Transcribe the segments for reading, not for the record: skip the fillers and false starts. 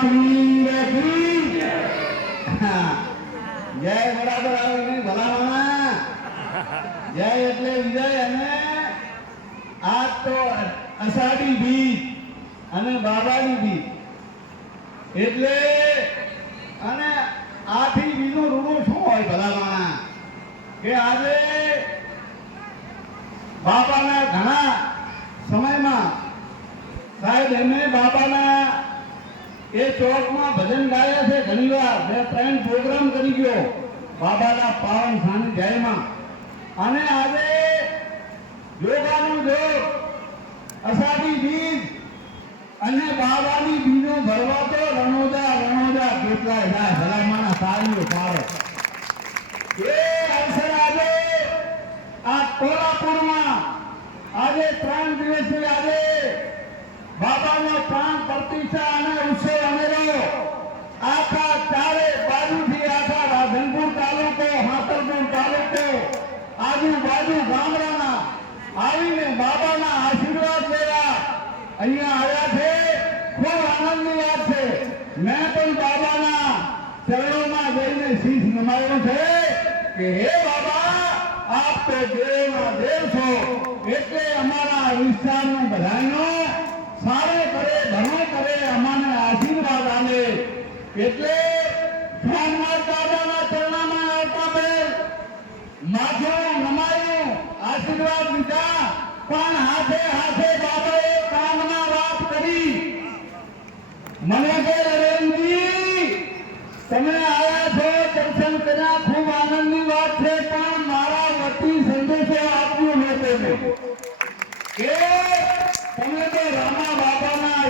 પીર કી જય બરાબર આવે નહીં ભલામણા જય એટલે વિજય અને આ તો અષાઢી બીજ અને બાબાની બીજ એટલે અને આથી બીજું રૂડું શું હોય ભલામણા કે આજે બાબાના ઘણા સમયમાં સાહેબ એમને બાબાના એ ચોકમાં ભજન ગાયા છે ઘણી વાર 2-3 પ્રોગ્રામ કરી ગયો બાબાના પાવન સાનિધ્યમાં અને આજે યોગાનું જોગ અષાઢી બીજ અને બાબાની બીજો ભરવા તો રણોજા કેટલાય જાય ભલામણા તાળીઓ પાડે એ અવસર આજે આ કોલ્હાપુરમાં આજે 3 દિવસથી આજે બાબાનો પ્રાણ પ્રતિષ્ઠા અને ઉત્સવ અમેરો આખા ચારે બાજુથી આખા રાધનપુર તાલુકો હાથરપુર તાલુકો આજુબાજુ ગામડાના આવીને બાબાના આશીર્વાદ લેવા અહીંયા આવ્યા છે ખૂબ આનંદની વાત છે મેં પણ બાબાના ચરણોમાં જઈને શીશ નમાવ્યો છે કે હે બાબા આપ તો દેવના દેવ છો એટલે અમારા વિસ્તારનો બધાનો સારો કરે ભણો કરે અમને આશીર્વાદ આપે એટલે સોમનાથ બાબાના ચરણમાં આવતા પહેલ માથું નમાયું આશીર્વાદ લીધા પણ હાથે હાથે બાબાએ કામના વાત કરી મને કે નરેન્દ્રજી તમે આવ્યા છો દર્શન કર્યા ખૂબ આનંદની વાત છે પણ મારા વતી સંદેશો આપ્યો લોકોને કે તમે તો રામા બાબાના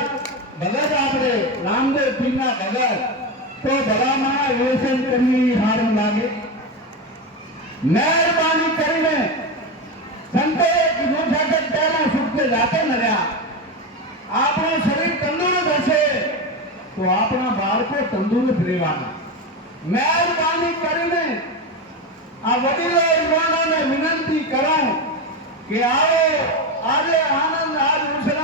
ભગત આપણે રામદેવ પીરના ભગત તો ભલામણા વ્યસન કરવી સારું લાગે મહેરબાની કરીને સંતે કીધું છે કે પહેલા સુખે જાતે ન રહ્યા આપણું શરીર તંદુરસ્ત હશે તો આપણા બાળકો તંદુરસ્ત રહેવાના મહેરબાની કરીને આ વડીલો યુવાનોને વિનંતી કરું કે આવો આજે આનંદ આ દિવસે